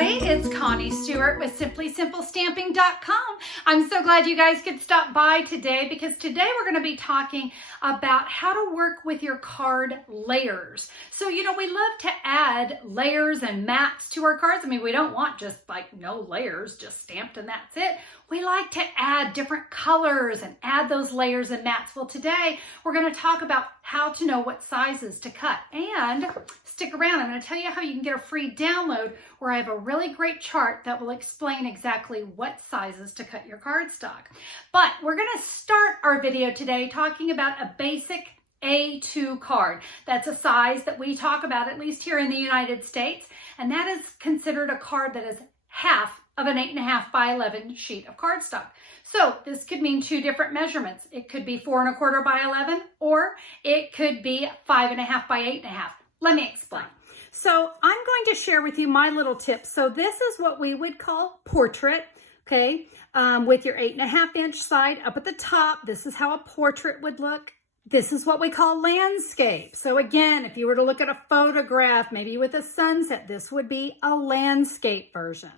everybody, it's Connie Stewart with SimplySimpleStamping.com. I'm so glad you guys could stop by today because today we're going to be talking about how to work with your card layers. So, we love to add layers and mats to our cards. I mean, we don't want just like no layers, just stamped and that's it. We like to add different colors and add those layers and mats. Well, today we're going to talk about how to know what sizes to cut. And stick around, I'm going to tell you how you can get a free download where I have a really great chart that will explain exactly what sizes to cut your cardstock. But we're going to start our video today talking about a basic A2 card. That's a size that we talk about, at least here in the United States, and that is considered a card that is half of an 8.5 by 11 sheet of cardstock. So this could mean two different measurements. It could be 4 1/4 by 11, or it could be 5.5 by 8.5. Let me explain. So I'm going to share with you my little tips. So this is what we would call portrait, okay? With your 8.5 inch side up at the top. This is how a portrait would look. This is what we call landscape. So again, if you were to look at a photograph, maybe with a sunset, this would be a landscape version.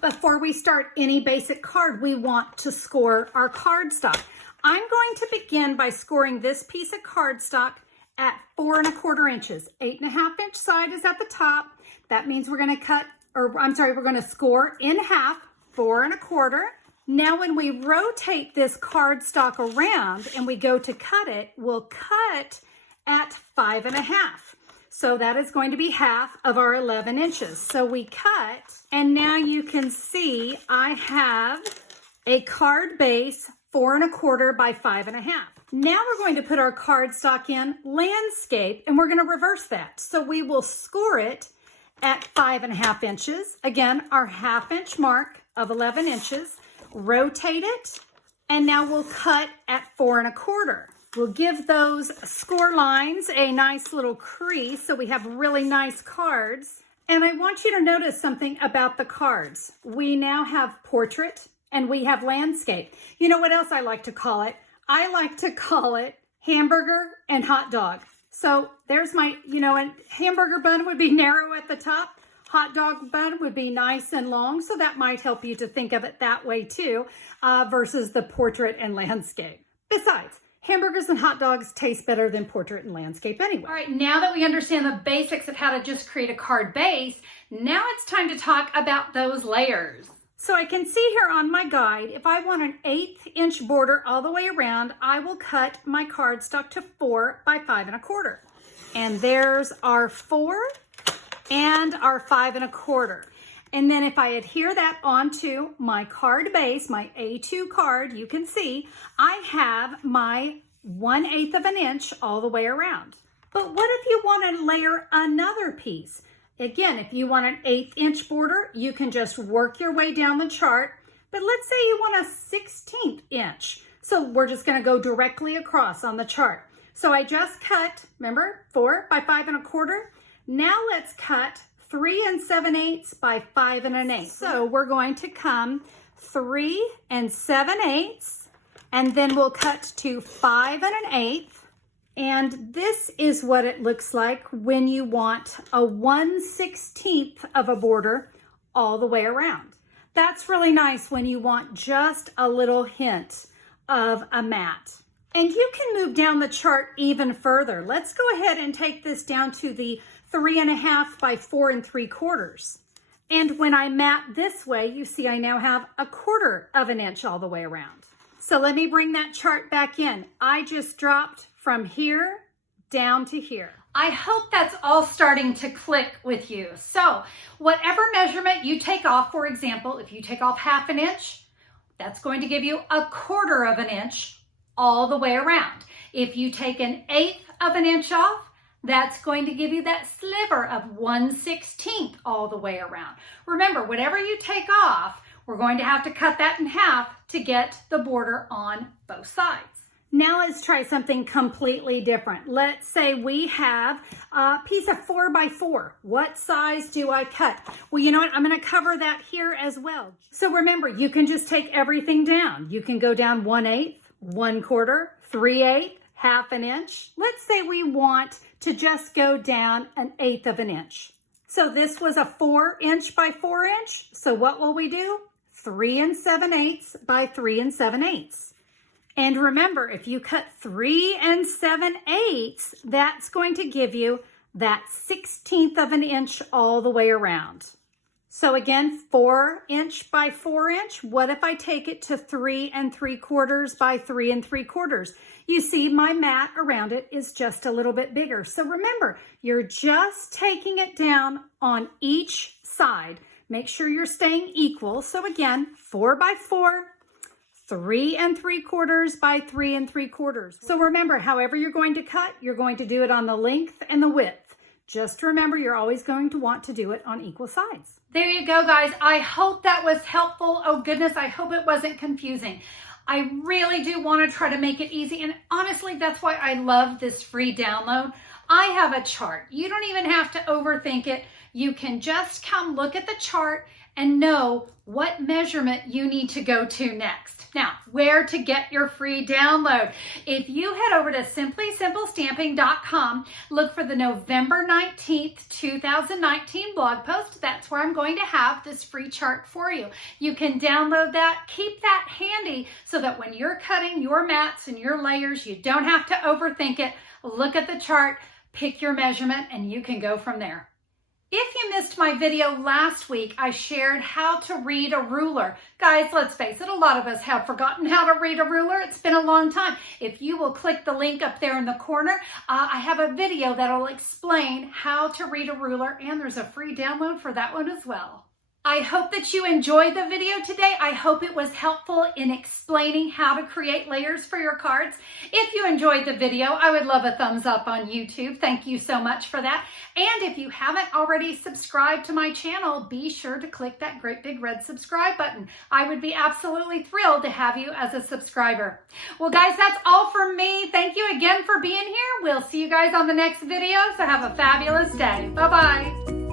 Before we start any basic card, we want to score our cardstock. I'm going to begin by scoring this piece of cardstock at 4 1/4 inches. 8.5 inch side is at the top. That means we're going to we're going to score in half, 4 1/4. Now, when we rotate this cardstock around and we go to cut it, we'll cut at 5.5. So that is going to be half of our 11 inches. So we cut, and now you can see I have a card base 4 1/4 by 5.5. Now we're going to put our cardstock in landscape, and we're going to reverse that. So we will score it at 5.5 inches. Again, our 1/2 inch mark of 11 inches. Rotate it, and now we'll cut at 4 1/4. We'll give those score lines a nice little crease so we have really nice cards. And I want you to notice something about the cards. We now have portrait and we have landscape. You know what else I like to call it? I like to call it hamburger and hot dog. So there's my, a hamburger bun would be narrow at the top. Hot dog bun would be nice and long. So that might help you to think of it that way too, versus the portrait and landscape. Besides, hamburgers and hot dogs taste better than portrait and landscape anyway. All right, now that we understand the basics of how to just create a card base, now it's time to talk about those layers. So I can see here on my guide, if I want an 1/8 inch border all the way around, I will cut my cardstock to 4 by 5 1/4. And there's our 4 and our 5 1/4. And then if I adhere that onto my card base, my A2 card, you can see I have my 1/8 of an inch all the way around. But what if you want to layer another piece? Again, if you want an 1/8 inch border, you can just work your way down the chart. But let's say you want a 1/16 inch. So we're just going to go directly across on the chart. So I just cut, remember, 4 by 5 1/4. Now let's cut 3 7/8 by 5 1/8. So we're going to come 3 7/8, and then we'll cut to 5 1/8. And this is what it looks like when you want a 1/16 of a border all the way around. That's really nice when you want just a little hint of a mat. And you can move down the chart even further. Let's go ahead and take this down to the 3.5 by 4 3/4. And when I mat this way, you see I now have 1/4 of an inch all the way around. So let me bring that chart back in. I just dropped from here down to here. I hope that's all starting to click with you. So whatever measurement you take off, for example, if you take off 1/2 an inch, that's going to give you 1/4 of an inch all the way around. If you take an 1/8 of an inch off, that's going to give you that sliver of 1/16 all the way around. Remember, whatever you take off, we're going to have to cut that in half to get the border on both sides. Now let's try something completely different. Let's say we have a piece of 4 by 4. What size do I cut? Well, you know what? I'm going to cover that here as well. So remember, you can just take everything down. You can go down 1/8, 1/4, 3/8, 1/2 an inch. Let's say we want to just go down 1/8 of an inch. So this was a 4" by 4". So what will we do? 3 7/8 by 3 7/8. And remember, if you cut 3 7/8, that's going to give you that 1/16 of an inch all the way around. So again, 4" by 4". What if I take it to 3 3/4 by 3 3/4? You see my mat around it is just a little bit bigger. So remember, you're just taking it down on each side. Make sure you're staying equal. So again, 4 by 4, 3 3/4 by 3 3/4. So remember, however you're going to cut, you're going to do it on the length and the width. Just remember, you're always going to want to do it on equal sides. There you go, guys. I hope that was helpful. Oh goodness, I hope it wasn't confusing. I really do want to try to make it easy. And honestly, that's why I love this free download. I have a chart. You don't even have to overthink it. You can just come look at the chart and know what measurement you need to go to next. Now, where to get your free download? If you head over to simplysimplestamping.com, look for the November 19th, 2019 blog post. That's where I'm going to have this free chart for you. You can download that, keep that handy so that when you're cutting your mats and your layers, you don't have to overthink it. Look at the chart, pick your measurement, and you can go from there. If you missed my video last week, I shared how to read a ruler. Guys, let's face it, a lot of us have forgotten how to read a ruler. It's been a long time. If you will click the link up there in the corner, I have a video that'll explain how to read a ruler, and there's a free download for that one as well. I hope that you enjoyed the video today. I hope it was helpful in explaining how to create layers for your cards. If you enjoyed the video, I would love a thumbs up on YouTube. Thank you so much for that. And if you haven't already subscribed to my channel, be sure to click that great big red subscribe button. I would be absolutely thrilled to have you as a subscriber. Well, guys, that's all from me. Thank you again for being here. We'll see you guys on the next video, so have a fabulous day. Bye-bye.